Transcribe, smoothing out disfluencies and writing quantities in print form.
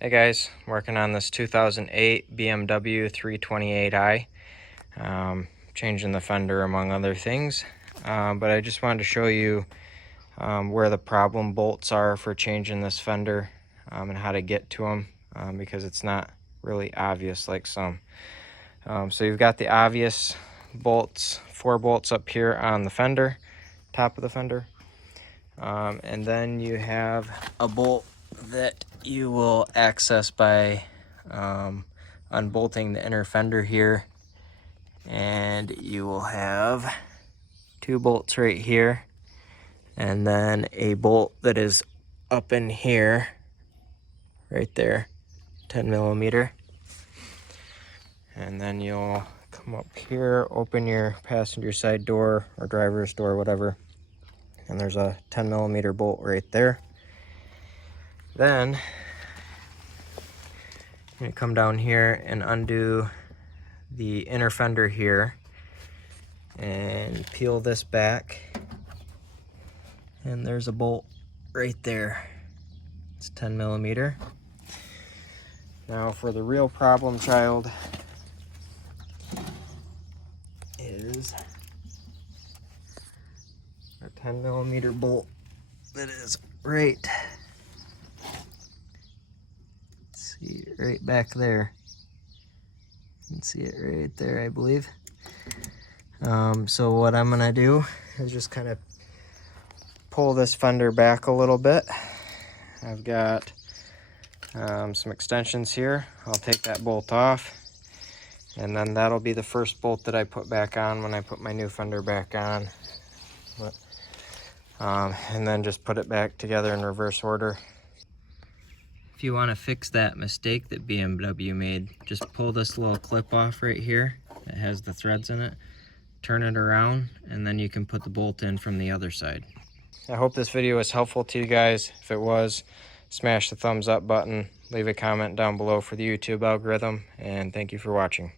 Hey guys, working on this 2008 BMW 328i, changing the fender among other things, but I just wanted to show you where the problem bolts are for changing this fender and how to get to them because it's not really obvious like some. So you've got the obvious bolts, 4 bolts up here on the fender, top of the fender, and then you have a bolt that you will access by unbolting the inner fender here, and you will have 2 bolts right here and then a bolt that is up in here right there, 10 millimeter, and then you'll come up here, open your passenger side door or driver's door, whatever, and there's a 10 millimeter bolt right there. Then you come down here and undo the inner fender here and peel this back, and there's a bolt right there. It's 10 millimeter. Now for the real problem child is our 10 millimeter bolt that is right, see, right back there. You can see it right there, I believe. So what I'm gonna do is just kind of pull this fender back a little bit. I've got some extensions here. I'll take that bolt off, and then that'll be the first bolt that I put back on when I put my new fender back on. And then just put it back together in reverse order. If you want to fix that mistake that BMW made, just pull this little clip off right here. It has the threads in it. Turn it around, and then you can put the bolt in from the other side. I hope this video was helpful to you guys. If it was, smash the thumbs up button, leave a comment down below for the YouTube algorithm, and thank you for watching.